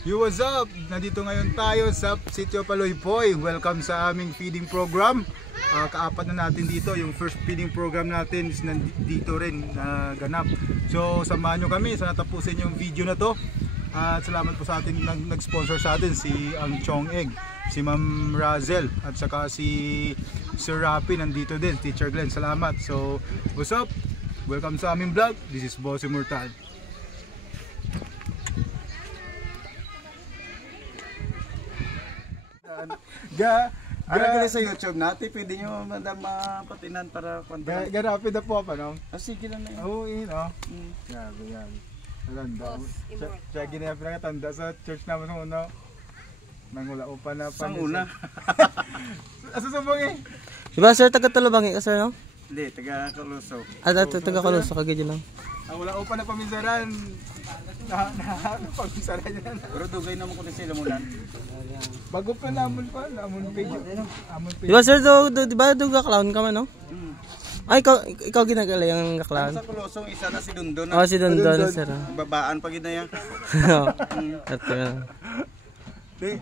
Yo, what's up? Nandito ngayon tayo sa Sitio Paloypoy. Welcome sa aming feeding program. Kaapat na natin dito. Yung first feeding program natin is nandito rin ganap. So samahan nyo kami sa natapusin yung video na to. At salamat po sa atin nag-sponsor sa atin si ang Chong Egg, si Ma'am Razel at saka si Sir Rapi nandito din, Teacher Glenn. Salamat. So what's up? Welcome sa aming vlog. This is Boss Immortal. Ano sa YouTube natin, pwede nyo mapatinan para kwanta. Garapid na po pa, no? Sige lang na yun. Oo, no? Grabe yan. Tanda. Siya ginaya pinakatanda sa church naman sa una. Nangula upa na pa. Sang una. Asusubong eh. Diba sir, taga-Talubangi ka sir, no? Hindi, taga-Kaluso. Taga-Kaluso ka ganyan lang. Ang wala upa na paminsaran. Paminsaran yan. Pero dugay naman ko na sila muna. Bago pa namon page. Diba sir, diba clown ka man, no? Ay, ikaw ginagala yung clown. Sa Kaluso, isa na si Dundon. Oh, si Dundon sir. Babaan pa ginaya. Ito na. Di,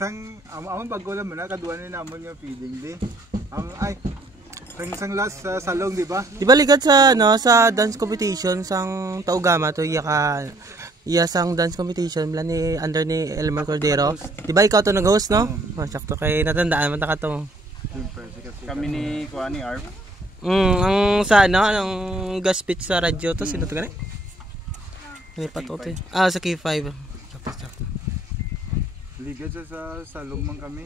sang amon bago lang na kaduan ni namon yung feeding di. Ay sang last sa salong, di ba? Di ba ligat sa sa dance competition sang Taugama to sang dance competition bla ni under ni Elmer Cordero. Di ba ikaw to nag-host, no? Sakto kay natandaan man ta ka to. Kami ni Kuani Arp. Ang sa ang guest pitch sa radyo to sino to gani? Ni patote. Sa K5. Sakto. Ligat sa salong man kami.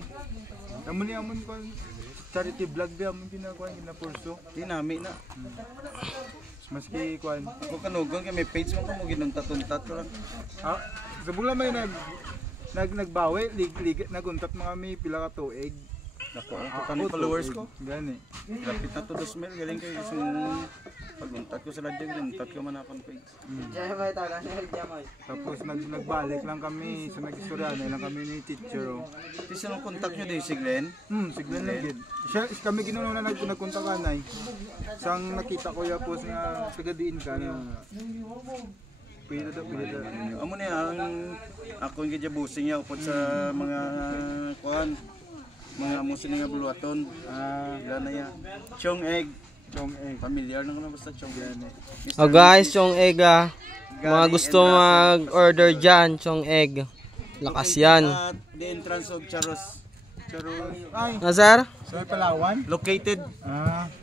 Amon ko charity vlog ba amon ginagawa ginapurso. Dinami na. Maski kuan Kung kanugon kay may page mo ko ginuntat-untat ko lang. Sabong lang may nagbawi naguntat mga may pila ka tuig. Nako, ang followers ko. Gani. Lapit na to 2,000 galing kay isang paguntat ko sa radyo, guntat ko man akong page. Tapos nagbalik lang kami sa nag-istorya na lang kami ni teacher. Kasi sinong contact nyo din si Glenn? Si Glenn lang gid. Kami ginuno na nagpunta kanay. Sang nakita ko ya post nga tagadiin ka na. Pwede. Amo na ang ako yung gidjabusing niya upod sa mga kuan. Mga musin nga buluaton. Gana ya. Chong Egg. Familiar na ko na basta Chong Egg. Oh guys, Chong Egg mga gusto mag-order dyan, Chong Egg. Lakas yan. At the entrance of Charos. Ay, Sir? sa Palawan. Located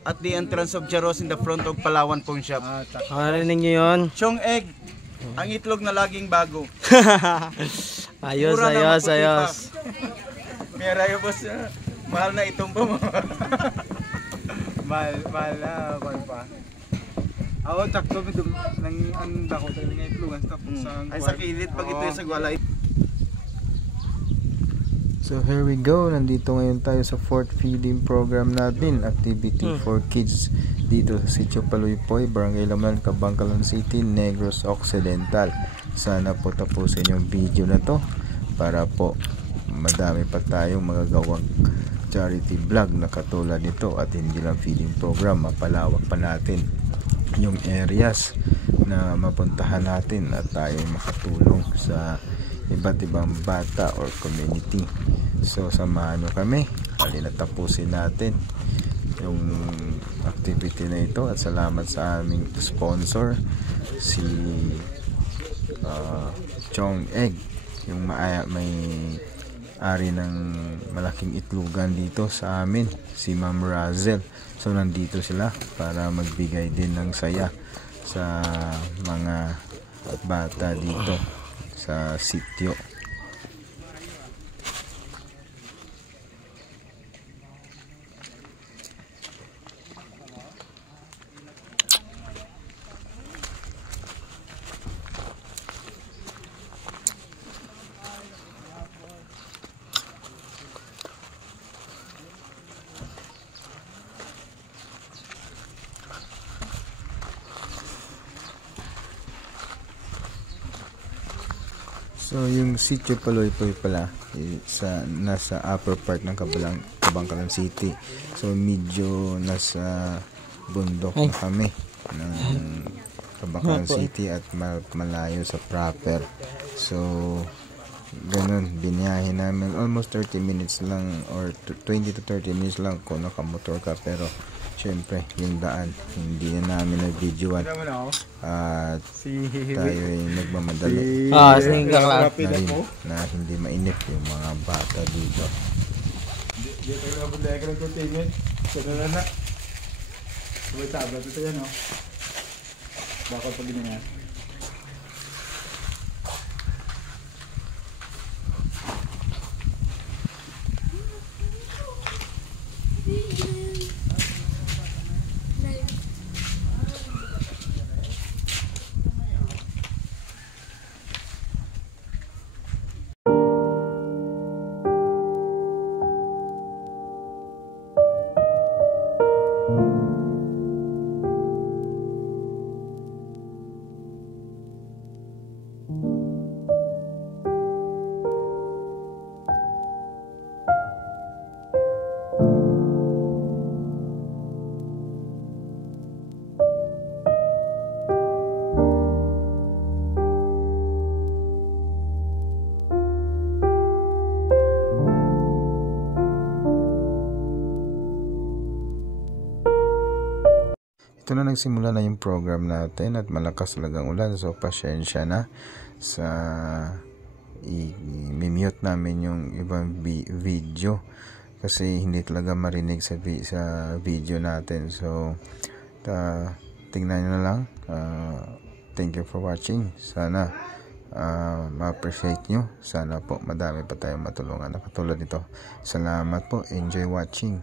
at the entrance of Charos in the front of Palawan Pawn Shop. Narinig nyo yun? Chong Egg. Ang itlog na laging bago. ayos. Pera yung boss, mahal na itong pa mo. mahal na kuan pa. Ako takto nang anda ko talaga itlogan tapos Ay sa kilid pag ito sa gwala. So here we go, nandito ngayon tayo sa fourth feeding program natin, activity for kids dito sa Sitio Paloypoy, Barangay Laman, Cabangcalan City, Negros Occidental. Sana po tapusin yung video na to para po madami pa tayong magagawang charity vlog na katulad nito at hindi lang feeding program, mapalawak pa natin yung areas na mapuntahan natin at tayo makatulong sa iba't ibang bata or community. So samahan nyo kami, halina tapusin natin yung activity na ito at salamat sa aming sponsor si Chong Egg, yung may ari ng malaking itlogan dito sa amin, si Ma'am Razel. So nandito sila para magbigay din ng saya sa mga bata dito sa sitio. So yung Sitio Paloypoy pala nasa upper part ng Cabangcalan City. So medyo nasa bundok na kami ng Cabangcalan City at malayo sa proper. So ganun, biniyahe namin almost 30 minutes lang or 20 to 30 minutes lang kung nakamotor ka, pero syempre yung daan hindi na namin na-videoan at tayo ay nagmamadali Sige ka lang. na hindi mainip yung mga bata dito. Dito ka na budaya ka ng containment. Sana na. Sabay tablet ito yan, oh. Bakit pag ganyan? Ito na, nagsimula na yung program natin at malakas talagang ulan, so pasyensya na sa i-mute namin yung ibang video kasi hindi talaga marinig sa video natin. So tingnan nyo na lang. Thank you for watching. Sana ma-appreciate nyo. Sana po madami pa tayong matulungan na katulad nito. Salamat po. Enjoy watching.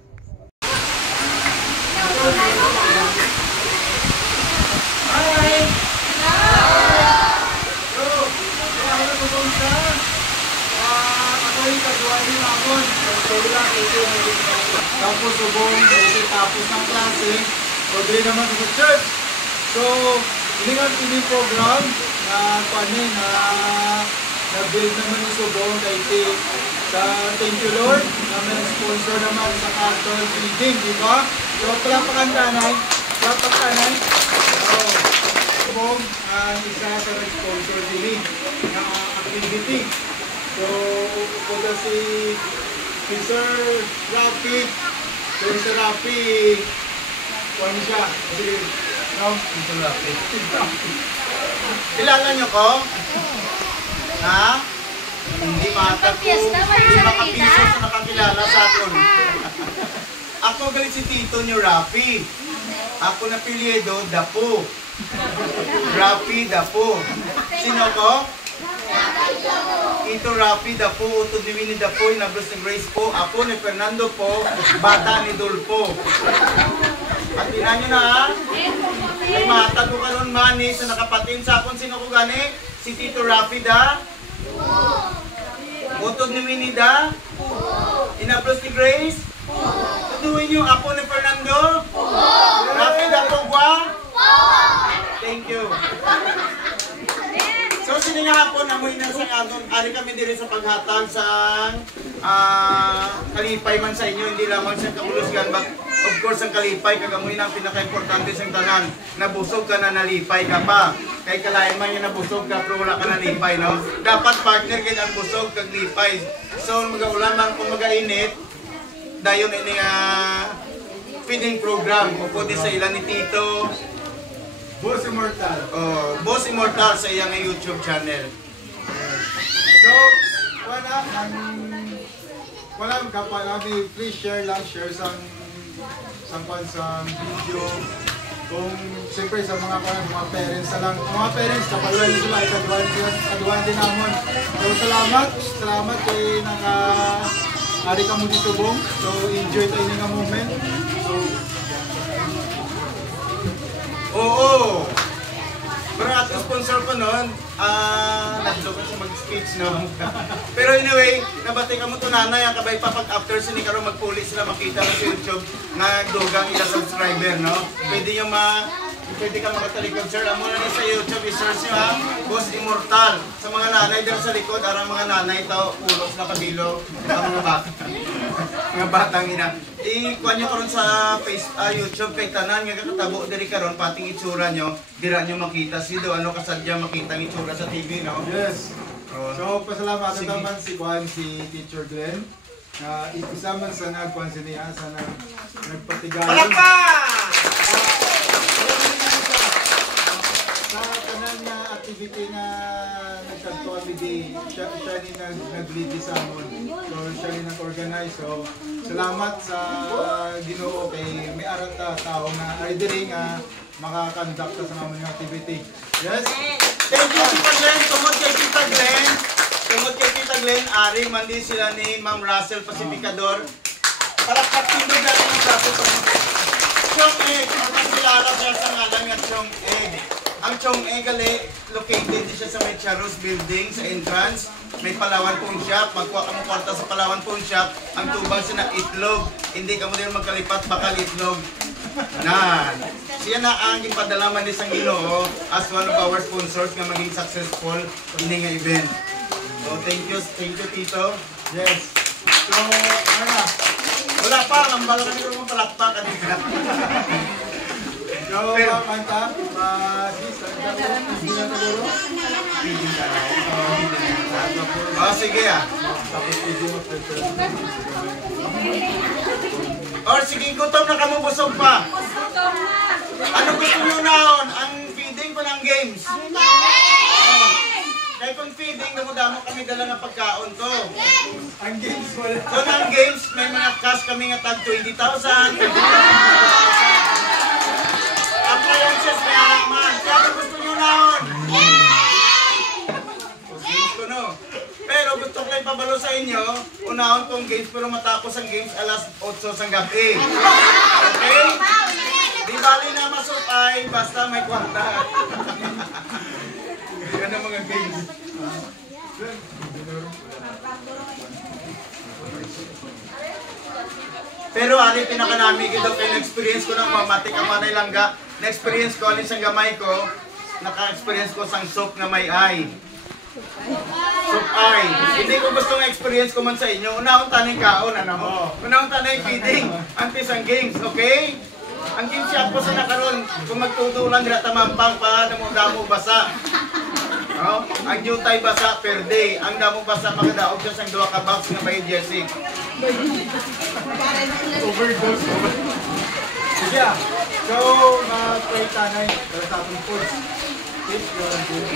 Tapos subong, tapos ng klase, so dili naman sa church. So, ini nga TV program na panin na build naman yung subong kay thank you Lord na may sponsor naman sa cattle feeding, di ba? So, palapakan tanay. So, subong isa sa sponsor din na activity. So, upo si Sir Rafi. So, Sir Rafi, kuhan siya. Kasi, no? Sir Rafi. Kilala niyo ko? Ha? Hindi matag ko. Hindi makapiso sa nakakilala sa akin. Ako galit si Tito niyo, Rafi. Ako na pilyedo, Dapo. Rafi, Dapo. Sino ko? Ito Rafi Dapo, utod ni Winnie Dapo, inablos ni Grace po, ako ni Fernando po, bata ni Dulpo. At tinan nyo na ha, may matag ko karon mani sa nakapatin sa akon, sino ko gani? Si Tito Rafi da? Utod ni Winnie da? Inablos ni Grace? Tutuin nyo, ako ni Fernando? Rafi Dapo ba? Thank you. So sini nga hapon, amoy na sa agon, ari kami diri sa paghatag sa kalipay man sa inyo, hindi lamang sa kabulusgan, but of course ang kalipay, kagamoy na ang pinaka-importante sa tanan, nabusog ka na nalipay ka pa. Kay kalain man yung nabusog ka, pero wala ka nalipay, no? Dapat partner kayo ang busog, kag lipay. So mag-aulan man kung mag-ainit, dayon ini feeding program, upo di sa ilan ni Tito, Boss Immortal. Oh, Boss Immortal sa iyang YouTube channel. So, wala kapalagi, please share sa video. Kung siyempre sa mga parents na lang, mga parents kapaluan sila, ikaduan din naman. So salamat kay ari ka mo dito bong. So enjoy tayo nga moment. So Oo! Pero at sponsor ko nun, nagloka siya mag-speech, no? Pero anyway, nabati ka mo ito nanay, ang kabay pa pag after sini karon magpuli sila makita na sa YouTube na dugang ila subscriber, no? Pwede ka makatalikod, sir. Amo na sa YouTube, i-search nyo ha, Boss Immortal. Sa mga nanay dyan sa likod, arang mga nanay ito, ulos na kabilo, ang mga bata. Mga batang ina. I-kuha nyo karon sa YouTube kay tanan, nga kakatabo diri karon pating itsura nyo, dira nyo makita. Sido, ano kasadya makita ang itsura sa TV, no? yes. So, pasalamatan naman si Teacher Glenn. Isa man sa nagkuhan niya, sa nagpatigayon. Sa kanan na activity na nagkanto kami di, siya ni nag-lead sa amon. So, siya ni nag-organize. So, salamat sa Ginoo kay may aral tao na ay diri nga makakandak sa amon ng activity. Yes? Thank you, Tita Glenn. Tungod kay Tita Glenn, ari mandi sila ni Ma'am Russell Pacificador. Para patindo natin ang plato sa Chong Egg. Ang kilala siya sa ngalan nga Chong Egg. Ang Chong Egg located siya sa may Charus Building sa entrance. May Palawan Pawn Shop. Magkuha ka mo kwarta sa Palawan Pawn Shop. Ang tubang siya na itlog. Hindi ka mo din magkalipat bakal itlog. Nan. Siya na ang ipadala man isang Ginoo as one of our sponsors nga maging successful ini nga event. So thank you Tito. Yes. So, ano na? Wala pa, ang bala kami kung palakpak kanina. So, kanta, sis, hindi na siguro? Hindi ka na. Sige Tapos video mo, Or sige, gutom na kamo, busog pa. Ano gusto nyo naon? Ang feeding pa ng games? Kaya kung feeding, damo kami dala ng pagkaon to. ang games wala. Kung ang games, may mga cash kami nga tag 20,000, 20,000. Appliances, may anak man. Kaya ano gusto nyo naon? Gusto no. Pero gusto ko lang pabalo sa inyo, unahon kong games, pero matapos ang games alas 8 sa gabi. Okay? Di bali na masupay, basta may kwarta. Yan ang mga games. Pero ano yung pinakanami ko daw na-experience ko ng mamatik ang manay langga. Na-experience ko, alin sa gamay ko, naka-experience ko sang soup na may ay. Soup ay. Hindi ko gusto ng experience ko man sa inyo. Unahon tanay kaon, ano? Unahon tanay feeding. Antes ang games, okay? Ang games siya po sa nakaroon, kung magtutulan nila tamampang pa, damo basa. No? Ang jutay basa per day. Ang damo basa makadaog siya sang 2 ka box nga may jersey. Overdose. Sige ah. So, pray tanay, sa atong foods. Tips, yun ang food.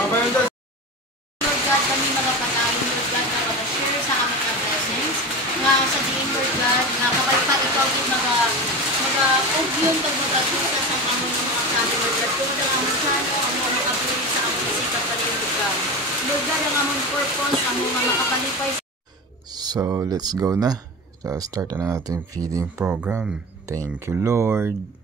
Mabayon dyan. Lord God, kami magpatawin, Lord God, na mag-share sa aming blessings. Nga sa diin, Lord God, na kapag pa ikaw din mag-ugyong tagmagatusa sa aming mga kami, Lord God. Kung ang aming channel, ang mga makapili sa aming sikap pa rin, Lord God. Lord God, ang aming purpose, ang mga makapalipay. So, let's go na. So, start na natin feeding program. Thank you, Lord.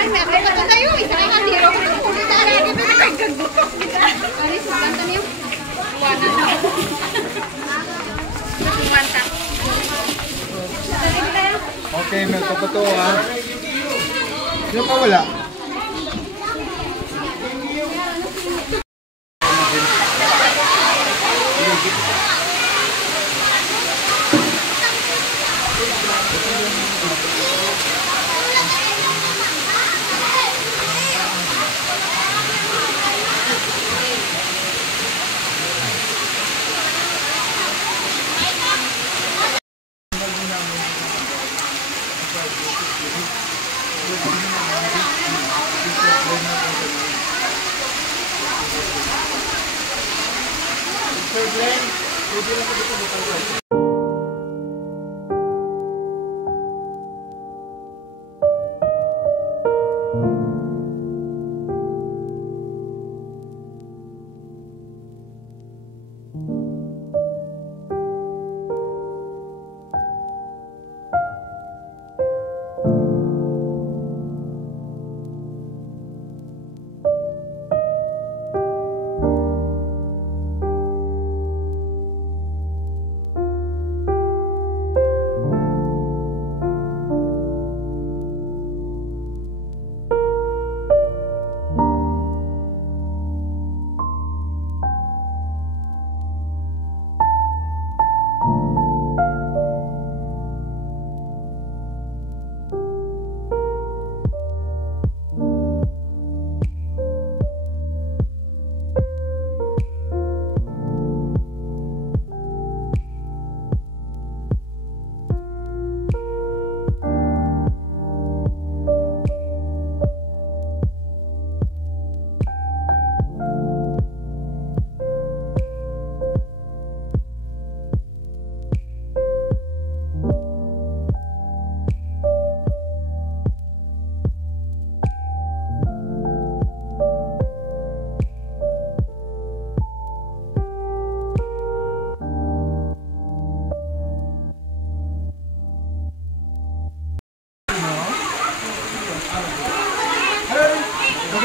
Ay, may ako ka tayo. Isa kay Kandiro. Ulit na rin. Hindi na kagagbutok. Ari, suganta niyo. Ruwana na. Suganta. Okay, may papato ha. Sino pa wala?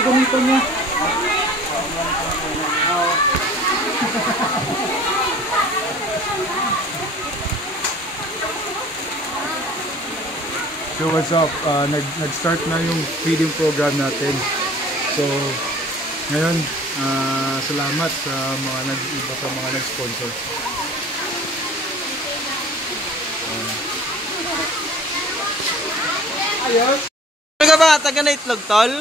Gamitin niya. So what's up? Nag-start na yung feeding program natin. So ngayon, salamat sa mga iba sa mga nag-sponsor. Ayos. Taga ba? Taga na itlog, tol?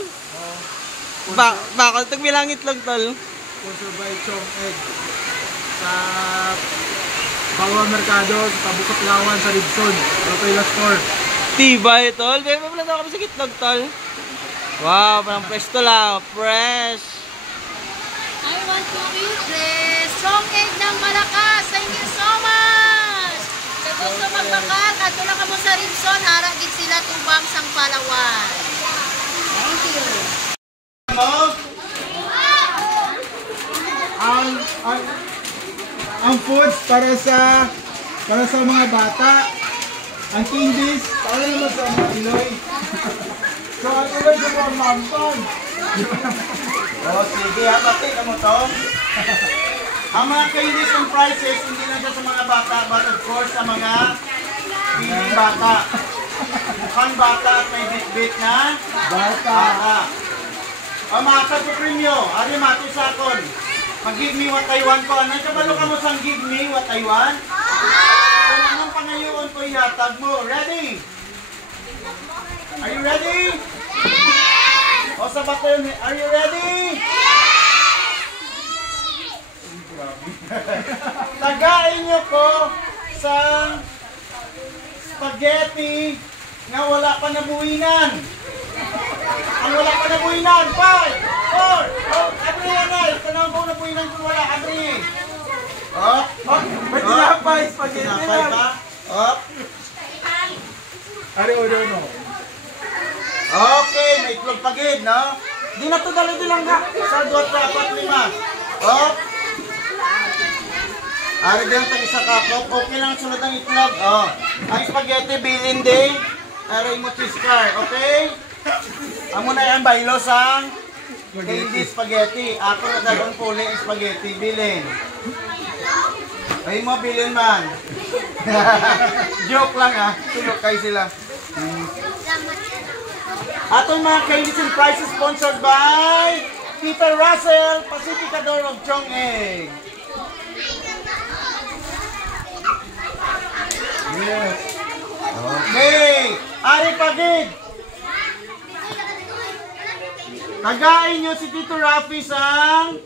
Bakal, tagbilang itlog, tol? Sponsor by Chong Egg. Sa Bawa Mercado, sa Tabukot Lawan, sa Ribson. Rotella Store. Tibay, tol. Dahil pa pala kami sa itlog, tol. Wow, parang fresh to lang. Fresh. I want to eat this strong egg ng Malakas. Thank you so much. Sa gusto magbakat, ato lang kamo sa Ribson, haragit sila tubang sang Palawan. Thank you. Ang foods para sa mga bata. Ang candies para naman sa mga Pinoy. So ang ulan sa mga mampang. Sige, bakit mo to? Ang mga candies and prices, hindi lang siya sa mga bata, but of course sa mga piling bata. Mukhang bata at may bit-bit na bata. O mga kapupremyo, ari mati sakon. Mag-give me what I want ko. Anong kabalo ka mo sang give me what I want? Kung anong pangayoon ko ihatag mo. Ready? Are you ready? Yes! O sa bato yun, are you ready? Tagain nyo ko sa spaghetti nga wala pa nabuhinan. Ang wala pa nabuhinan. 5, 4, oh, abri yan ay. Tanong ko nabuhinan kung wala, abri. Oh, may tinapay, spaghetti lang. Tinapay ba? Oh. Ari o no. Okay, may itlog pagid, no? Di na to dali lang ka. Sa 2, 4, 5. Oh. Ari din tag isa kakop. Okay lang sunod ang itlog. Oh. Ang spaghetti bilin din. Aray mo cheese car, okay? Amo na yung baylo sa candy spaghetti. Ako na dalawang puli spaghetti. Bilin. Ay mo bilin man. Joke lang ha. Tulog kayo sila. Atong mga candies and prizes sponsored by Peter Russell, Pacificador of Chong Egg. Yes. Okay. Ari Pagid. Tagain nyo si Tito Rafi sang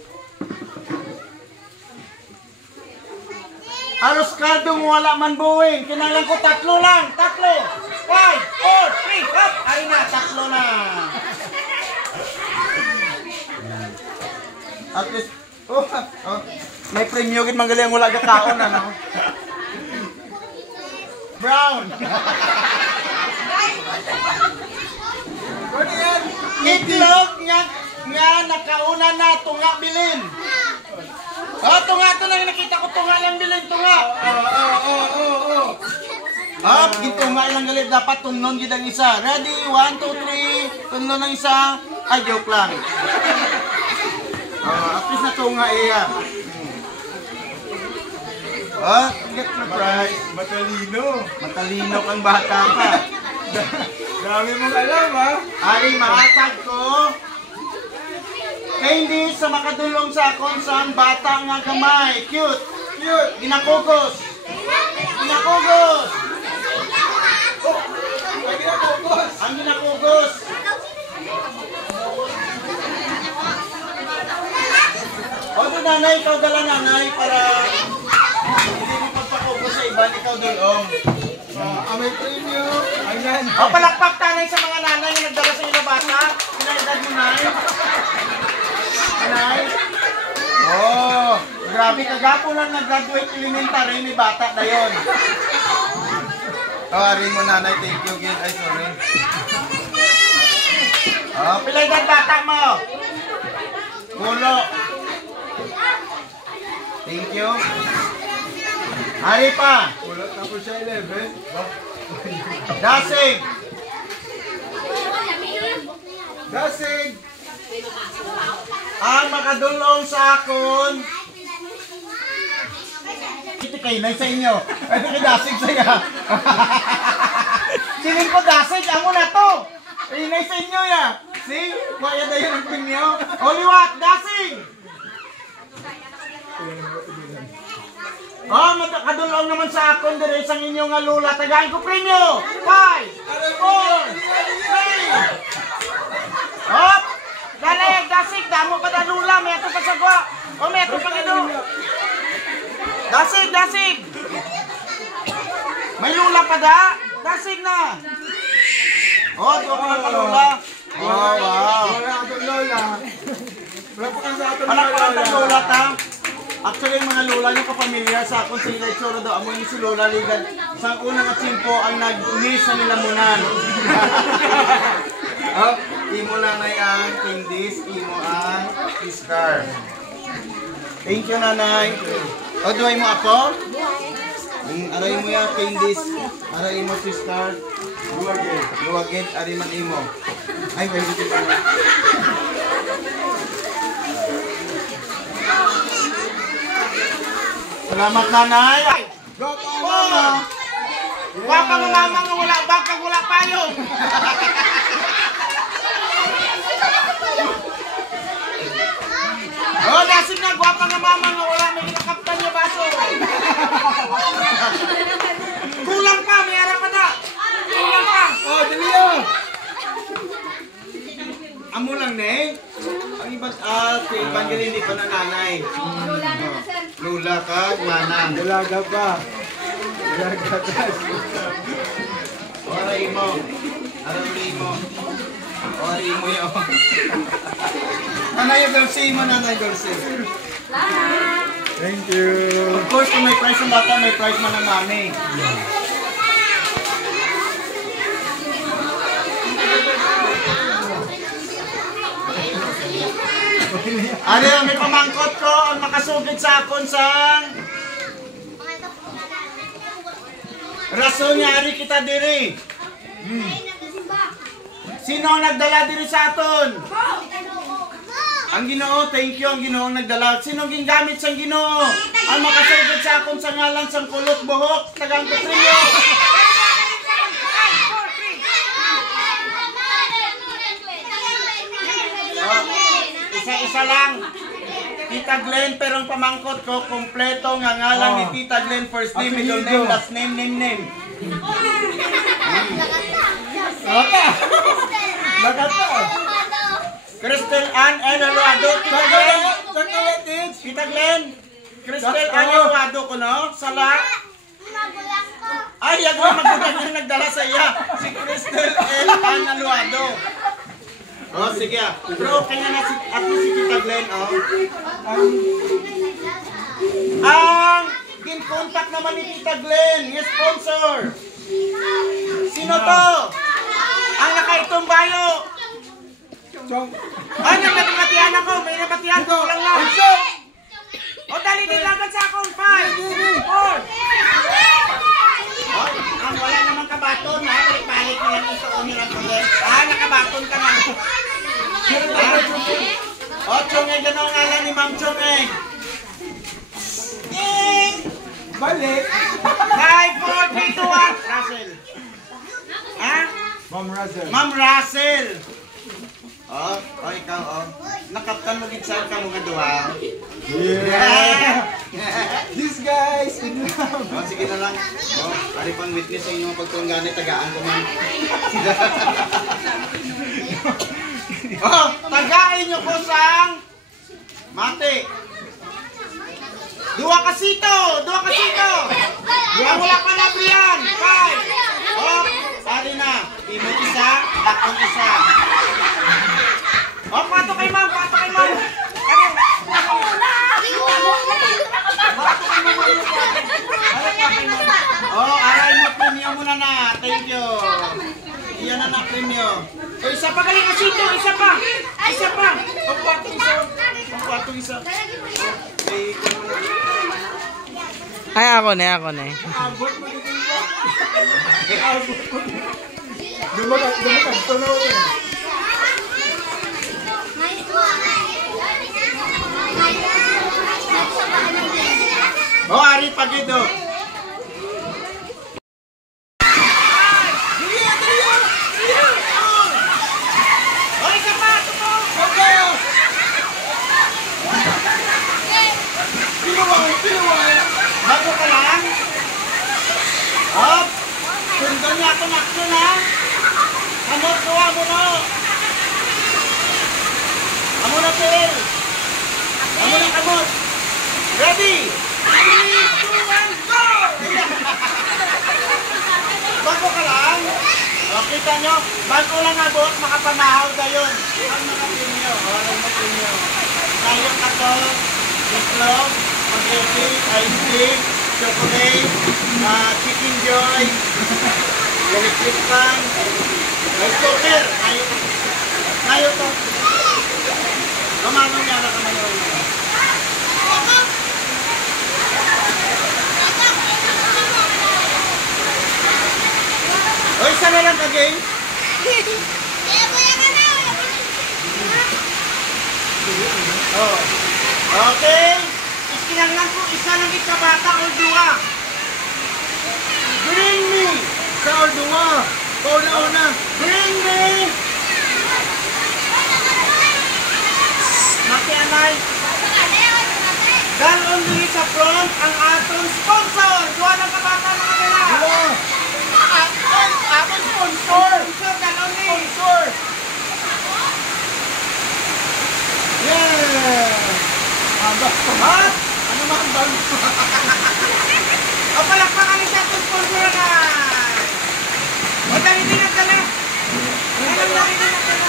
aros kaldong wala man buwing. Kinalang ko tatlo lang. Tatlo. 5, 4, 3, hop! Ay na, tatlo na. At least, may premyo gid manggali ang wala gakaon ano. Brown. Itlog nga nakauna na tunga bilin. Oh, tunga to lang nakita ko, tunga lang bilin, tunga. Gitunga lang galit, dapat tungnon gid ang isa. Ready? 1, 2, 3. Tungnon ang isa. Ay, joke lang. At least natunga iya. Get the prize. Matalino kang bata pa. Dami mong alam ha. Ari, maatag ko. Hindi sa makadulong sa akong sa bata nga gamay. Cute. Ginakugos. Ang ginakugos. O doon nanay, ikaw dala nanay para hindi mo pagpakugos sa iba, ikaw dulong. May premyo. Ayan. O palakpak tanay sa mga nanay na nagdala sa inyo bata. Pinaedad mo nay. Nanay. Oh, grabe kagapo lang nag-graduate elementary, may bata na yun. Rin mo nanay, thank you again. Ay, sorry. Pilay na bata mo. Kulo. Thank you. Hari pa. Ulat na po siya 11. Dasig. Ang makadulong sa akon. Ito kayo na sa inyo. Ito kay dasig saya. Siling ko dasig, amo na to. Inay sa inyo ya. See? Kaya na yun ang pinyo. Oliwat, dasig. Makadulong naman sa akon dire sa inyong nga lula. Tagaan ko premyo. 5, 4, 3. Hop! Dalig, dasig, damo pa na lula. May ato pa sagwa. O, may ato pa ino. Dasig. May lula pa da? Dasig na. O, di ko pa lula. Oh, wow. Wala atong lola. Wala pa sa atong Anak ko lola. ang lula ta. Actually, mga lola nyo kapamilyar sa akong sila itsura daw. Amoy ni si Lola Ligan. Sa unang at simpo ang nag-unis sa nilamunan. Imo nanay ang candies, imo ang discard. Thank you nanay. O, duhay mo ako? Aray mo yung candies. Aray mo discard. Luwagid, aray man imo. Ay, wait, wait, wait. Salamat nanay. Go pa mama. Wapa ng mama nga wala bakag wala payong. Oh, dasig na gwapa nga mama nga wala may kinakaptan niya baso. Kulang pa, may ara pa na. Kulang pa. Oh, dali oh. Amo lang ne. Ang ibang kay Evangeline pa na nanay. Lula kag manang. Dalaga pa. Dalaga tas. Aray mo. Aray mo yo. Nanay Dulce mo, nanay Dulce. Thank you. Of course, kung may price ng bata, may price man ng mami. Ano yung may pamangkot ko ang makasugid sa akon sang rason niya ari kita diri. Sino ang nagdala diri sa aton? Ang Ginoo, thank you, ang Ginoo ang nagdala. Sino ang gingamit sa Ginoo? Ang makasugod sa akon sa ngalan sang kulot buhok, tagang Petrillo. Isa-isa lang. Tita Glenn, pero ang pamangkot ko, kompleto nga ngalan ni Tita Glenn, first name, middle name, last name, name. Crystal Ann Enaluado, Tita Glenn. Tita Glenn. Crystal Ann Enaluado ko, no? Sala. Ay, yan ang magdala na nagdala sa iya. Si Crystal Ann Enaluado. Oh, sige. Bro, kanya na at si Tita Glenn, oh. Ang kin-contact naman ni Tita Glenn, yung sponsor. Sino to? Ang nakaitong bayo. Ay, nabatihan ako. May nabatihan ko lang lang. O, dali din laban sa akong 5, 4. Ang wala namang kabaton, ha? Balik-balik nilang ito nilang pagod. Nakabaton ka na. O, Chongeng, gano'ng ngalan ni Ma'am Chongeng? Balik! 5, 4, 3, 2, 1. Russell. Ha? Ma'am Russell. Ma'am Russell. Oh, ikaw, oh. Nakaptan mo gitsa ka mga duha. Yeah! These guys in love! Oh, sige na lang. Oh, pari pang witness sa inyong pagtungganit, tagaan ko man. Oh, tagain nyo ko sang mate. Dua kasito! Ang wala pa na Brian. 5. Oh, pari na. Timot isa, takong isa. Oh, pato kay ma'am. Oh, aral mo premium muna na. Thank you. Iyan na premium. O, isa pa galing kasito. Isa pa. Pagpatong isa. Ay, ako na. Abot mo dito ba? Abot mo. Dumagat, tunaw ko. Oh, ari pagido. Bago ka lang? Hop! Sundan niya akong action, ha? Kamot ko, amo na, Phil! Amo na, kamot! Ready? 3, 2, 1, go! Bago ka lang? O, kita nyo, bago lang abot, makapamahaw na yun. Ang mga premio, Ngayon ako, itlog, spaghetti, ice cream, chocolate, chicken joy, electric fan, rice cooker. Ngayon to. Kamanong yan na kamanong yan. O, isa na lang kagay. Oh. Okay. Iskinanglan ko, isa lang ikabata o duwa. Bring me. Sa Ordua! Pauna-una! Bring me. Makianay. Dahil only sa front ang atong sponsor. Duwa ng kabata mga pera. Hello! Atong sponsor. Dahil only. Sponsor. Yeah! What? Ano mga bang? O palakpakan niyo sa atong sponsor na. O dali din ang dala. Alam na rin ang dala.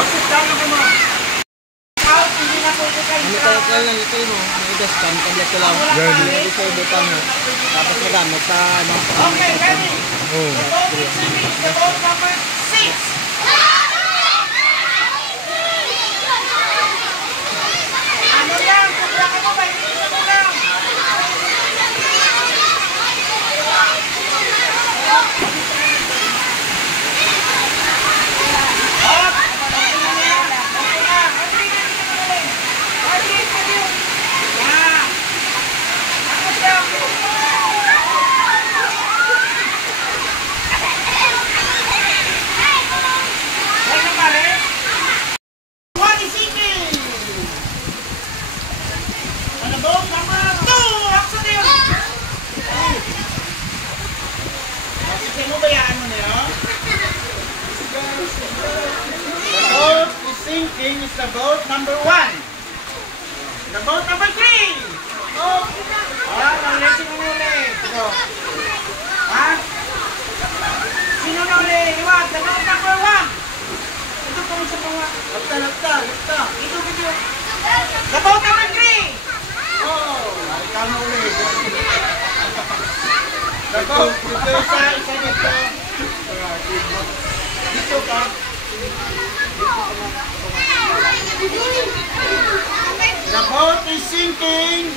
Okay, tama ka mo. Out, hindi na po ito kayo. Lang ito mo. May scan tablet ko lang. May sa butang mo. Tapos magamit sa ano. Okay, ready? Oh. The vote number 6. boat number 1. The boat number 3. Oh, sino nuli? Ha? Sino nuli? Iwan, the boat number 1. Ito po sa mga. Lapta. Ito. The boat number 3. Oh, ikaw na uli. The boat, ito isa dito. Dito ka. The boat is sinking.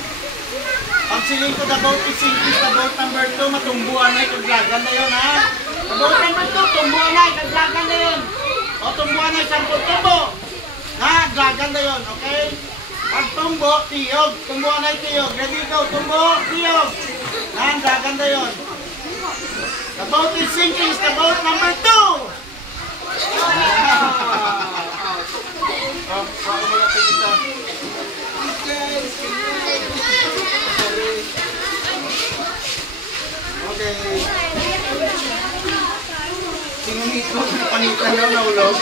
Pag siling ko the boat is sinking, the boat number 2, matumbuhan na, ikaglagan na yun, ha? The boat number 2, tumbuhan na, ikaglagan na yun. O, tumbuhan na, isang tumbo. Ha, glagan na yun, okay? Pag tumbo, tiyog. Tumbuhan na, tiyog. Ready, go, tumbo, tiyog. Ha, glagan na yun. The boat is sinking, is the boat number 2. Okay. Sino nito? Panitan daw nahulog?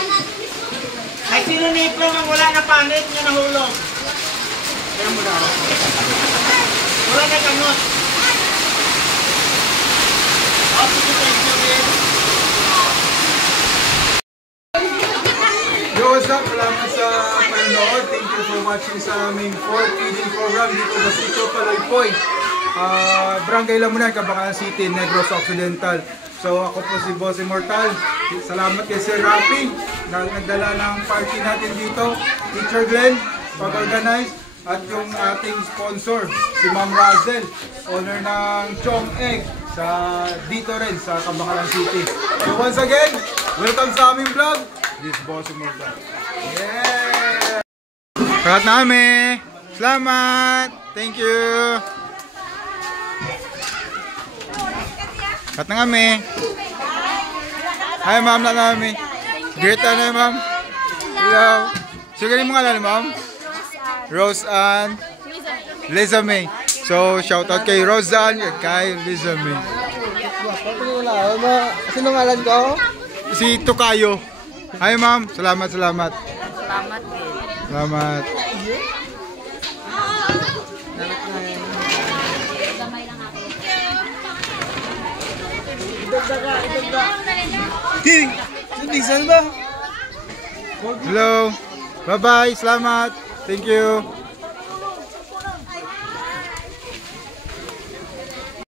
Ay, sino nito ang wala na panit niya nahulog? Kaya mo na. Wala na kanot. Okay, thank you, babe. Yo, what's up? Salamat sa panonood. Thank you for watching sa aming 4th feeding program dito sa Sitio Paloypoy. Barangay Lamunan, Cabancalan City, Negros Occidental. So ako po si Boss Immortal. Salamat kay Sir Rafi na nagdala ng party natin dito. Teacher Glenn, pag-organize. At yung ating sponsor, si Ma'am Razel, owner ng Chong Egg dito rin sa Cabancalan City. So once again, welcome sa aming vlog. This is Boss Immortal. Yeah! Kakat namin! Salamat! Thank you! Kat na kami. Hi ma'am na kami. Great na ma'am. Hello. So ganun mo nga lang ma'am? Rose Ann. Liza May. So shout out kay Rose Ann at kay Liza May. Sino ngalan ko? Si Tukayo. Hi ma'am. Salamat. Salamat din. Salamat. Hello. Bye-bye. Salamat. Thank you.